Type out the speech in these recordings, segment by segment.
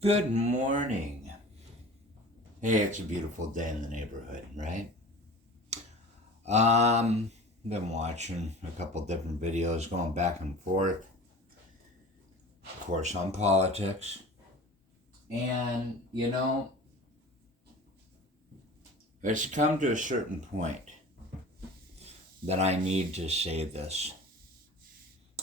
Good morning. Hey, it's a beautiful day in the neighborhood, right? Been watching a couple different videos going back and forth, of course, on politics. And, it's come to a certain point that I need to say this.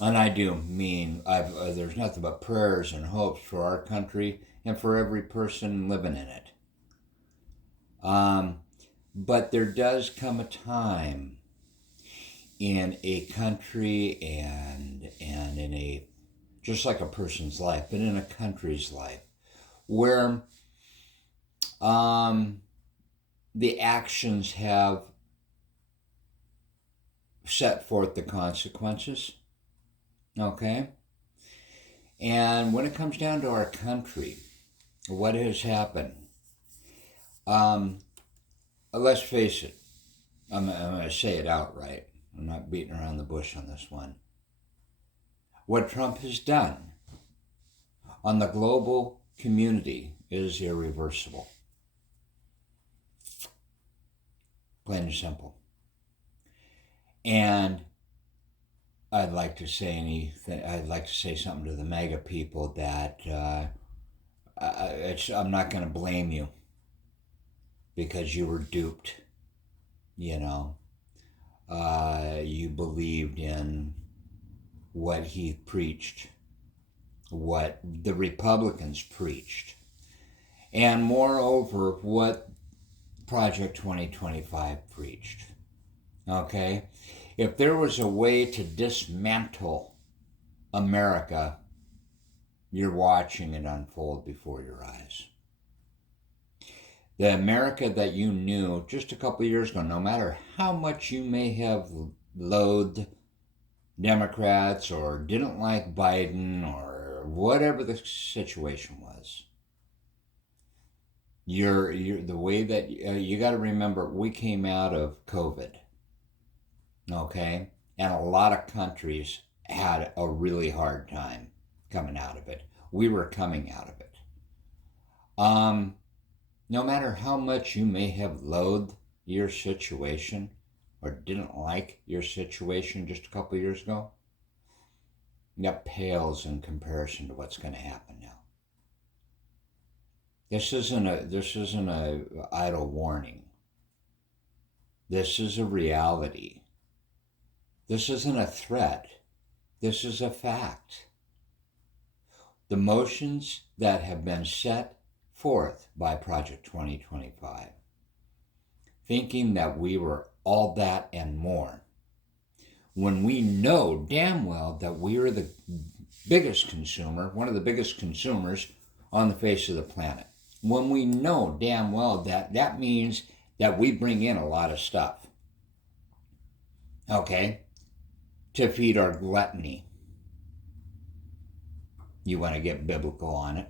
And I do mean there's nothing but prayers and hopes for our country and for every person living in it. Um, but there does come a time in a country and in a just like a person's life, but in a country's life, where um, the actions have set forth the consequences. Okay, and when it comes down to our country, what has happened? Um, let's face it. I'm going to say it outright. I'm not beating around the bush on this one. What Trump has done on the global community is irreversible. Plain and simple. And I'd like to say something to the MAGA people that I'm not going to blame you because you were duped. You know, you believed in what he preached, what the Republicans preached, and moreover, what Project 2025 preached. Okay? If there was a way to dismantle America, you're watching it unfold before your eyes. The America that you knew just a couple of years ago, no matter how much you may have loathed Democrats or didn't like Biden or whatever the situation was, you're the way that you got to remember, we came out of COVID, okay, and a lot of countries had a really hard time coming out of it. We were coming out of it. No matter how much you may have loathed your situation or didn't like your situation just a couple of years ago, that pales in comparison to what's going to happen now. This isn't a idle warning. This is a reality. This isn't a threat. This is a fact. The motions that have been set forth by Project 2025, thinking that we were all that and more, when we know damn well that we are the biggest consumer, one of the biggest consumers on the face of the planet. When we know damn well that that means that we bring in a lot of stuff, okay, to feed our gluttony. You want to get biblical on it.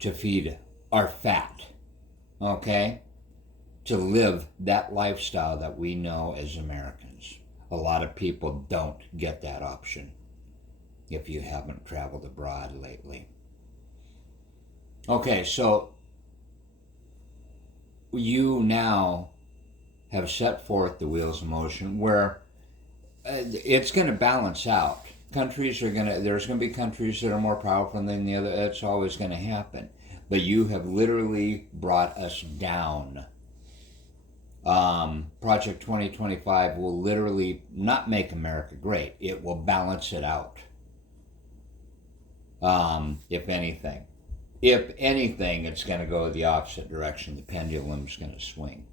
To feed our fat, okay, to live that lifestyle that we know as Americans. A lot of people don't get that option if you haven't traveled abroad lately. Okay, so you now have set forth the wheels of motion where it's going to balance out. There's going to be countries that are more powerful than the other. It's always going to happen. But you have literally brought us down. Project 2025 will literally not make America great. It will balance it out. If anything. If anything, it's going to go the opposite direction. The pendulum's going to swing.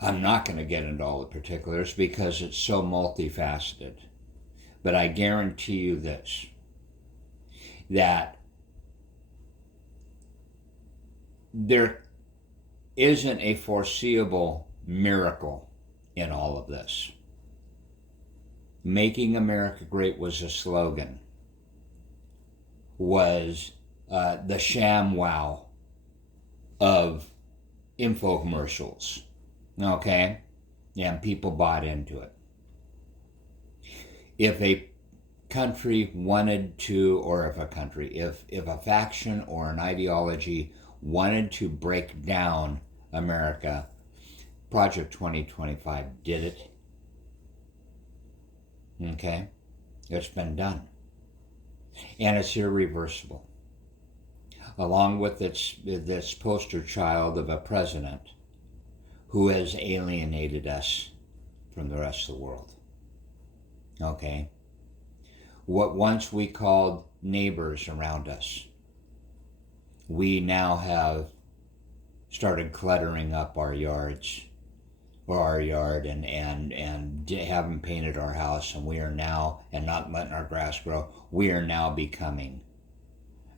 I'm not going to get into all the particulars because it's so multifaceted. But I guarantee you this, that there isn't a foreseeable miracle in all of this. Making America Great was a slogan, was the ShamWow of infomercials, okay? And people bought into it. If a country wanted to, or if a country, if a faction or an ideology wanted to break down America, Project 2025 did it. Okay? It's been done. And it's irreversible. Along with this poster child of a president who has alienated us from the rest of the world. Okay? What once we called neighbors around us, we now have started cluttering up our yards, or our yard, and haven't painted our house, and we are now, and not letting our grass grow, we are now becoming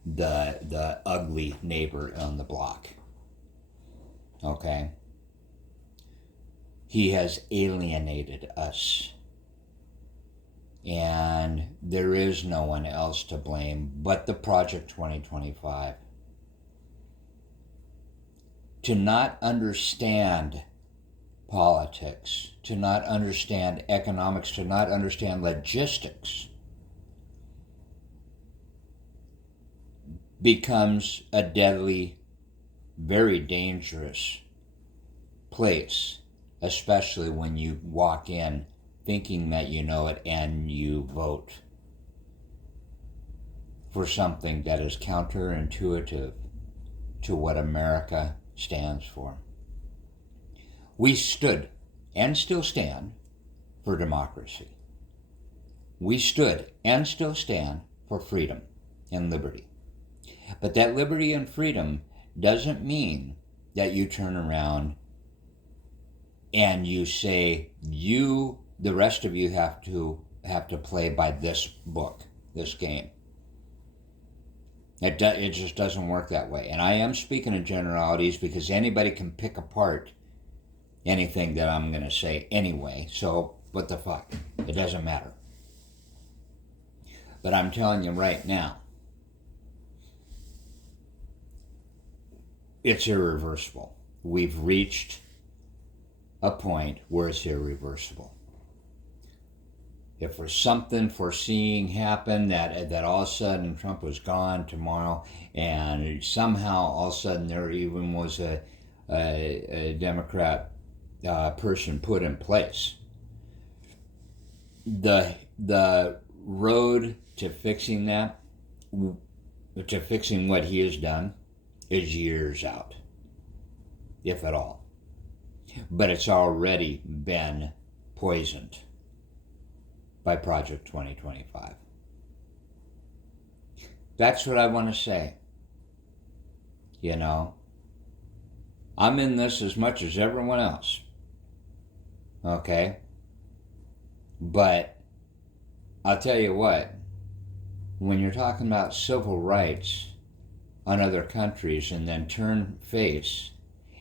the ugly neighbor on the block. Okay? He has alienated us. And there is no one else to blame but the Project 2025. To not understand politics, to not understand economics, to not understand logistics becomes a deadly, very dangerous place, especially when you walk in thinking that you know it and you vote for something that is counterintuitive to what America stands for. We stood and still stand for democracy. We stood and still stand for freedom and liberty. But that liberty and freedom doesn't mean that you turn around and you say, the rest of you have to play by this book, this game. It just doesn't work that way. And I am speaking in generalities because anybody can pick apart anything that I'm going to say anyway. So what the fuck? It doesn't matter. But I'm telling you right now, it's irreversible. We've reached a point where it's irreversible. If there's something foreseeing happen that all of a sudden Trump was gone tomorrow, and somehow all of a sudden there even was a Democrat person put in place, the road to fixing that, to fixing what he has done, is years out, if at all. But it's already been poisoned by Project 2025. That's what I want to say. You know, I'm in this as much as everyone else. Okay? But I'll tell you what, when you're talking about civil rights on other countries and then turn face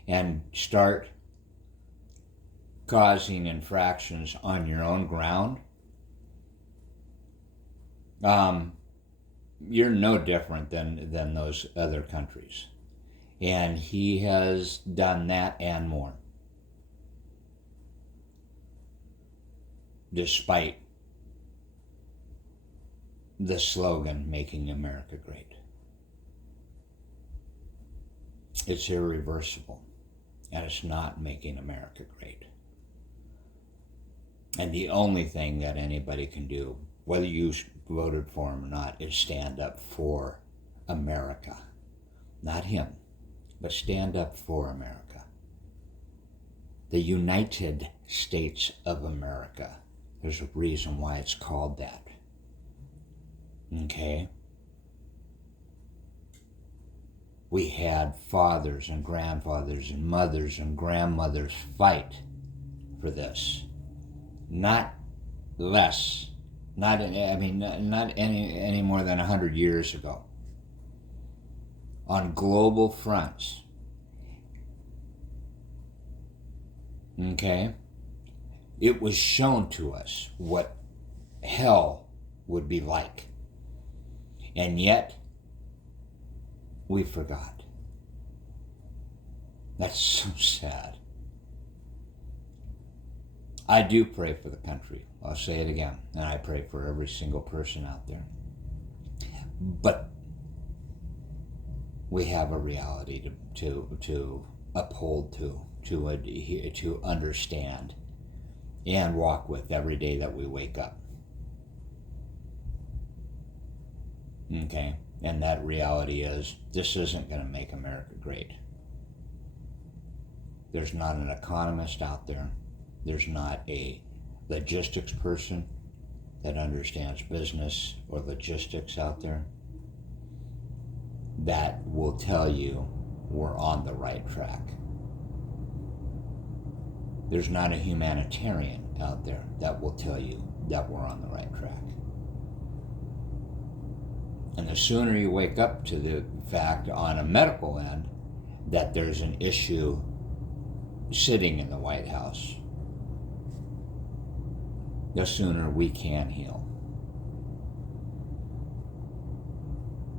and start causing infractions on your own ground, you're no different than those other countries. And he has done that and more, despite the slogan, "Making America Great." It's irreversible, and it's not making America great. And the only thing that anybody can do, whether you voted for him or not, is stand up for America. Not him, but stand up for America. The United States of America. There's a reason why it's called that. Okay? We had fathers and grandfathers and mothers and grandmothers fight for this. Not less, not any more than 100 years ago. On global fronts. Okay? It was shown to us what hell would be like. And yet, we forgot. That's so sad. I do pray for the country. I'll say it again. And I pray for every single person out there. But we have a reality to uphold, to understand and walk with every day that we wake up. Okay? And that reality is, this isn't going to make America great. There's not an economist out there. There's not a logistics person that understands business or logistics out there that will tell you we're on the right track. There's not a humanitarian out there that will tell you that we're on the right track. And the sooner you wake up to the fact on a medical end that there's an issue sitting in the White House, the sooner we can heal.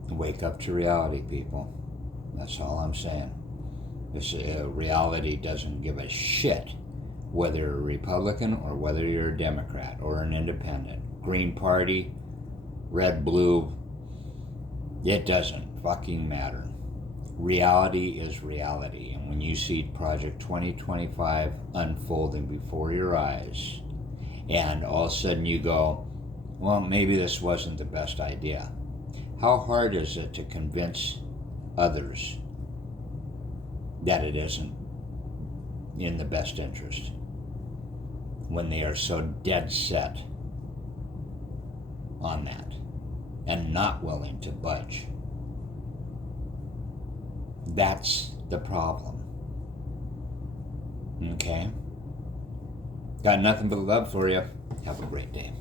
Wake up to reality, people. That's all I'm saying. This reality doesn't give a shit whether you're a Republican or whether you're a Democrat or an independent. Green Party, red, blue, it doesn't fucking matter. Reality is reality. And when you see Project 2025 unfolding before your eyes, and all of a sudden you go, well, maybe this wasn't the best idea. How hard is it to convince others that it isn't in the best interest when they are so dead set on that and not willing to budge? That's the problem. Okay? Got nothing but love for you. Have a great day.